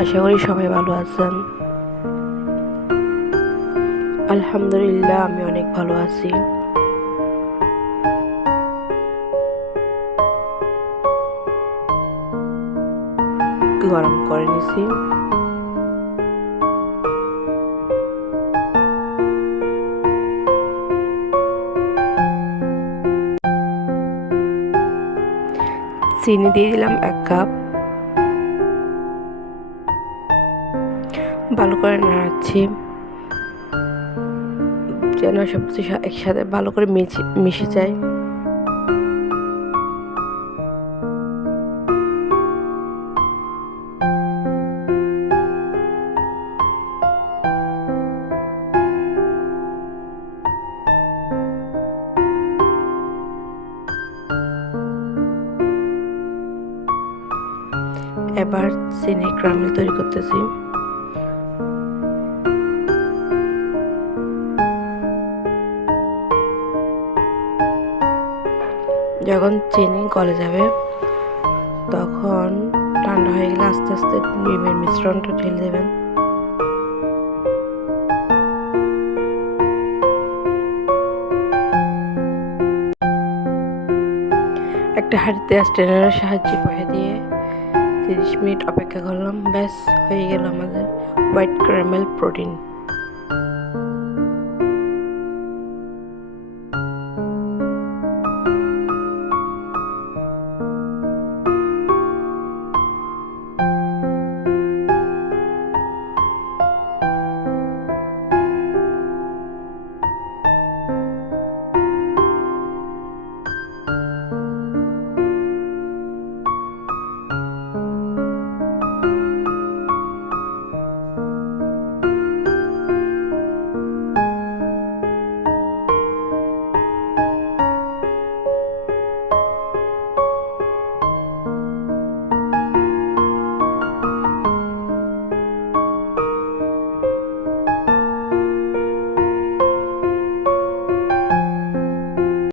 আশা করি সবাই ভালো আছেন। আলহামদুলিল্লাহ, আমি অনেক ভালো আছি। গরম করে নিছি। চিনি দিয়ে দিলাম এক কাপ। ভালো করে নাড়াচ্ছি যেন সব কিছু একসাথে ভালো করে মিশে মিশে যায়। এবার চিনি ক্রামেল তৈরি করতেছি। যখন চিনি গলে যাবে, তখন ঠান্ডা হয়ে গেলে আস্তে আস্তে ডিমের মিশ্রণটা ঢেলে দেবেন। একটা হাঁড়িতে স্ট্রেনারের সাহায্যে পয়ে দিয়ে তিরিশ মিনিট অপেক্ষা করলাম। ব্যাস, হয়ে গেল আমাদের হোয়াইট ক্যারামেল প্রোটিন।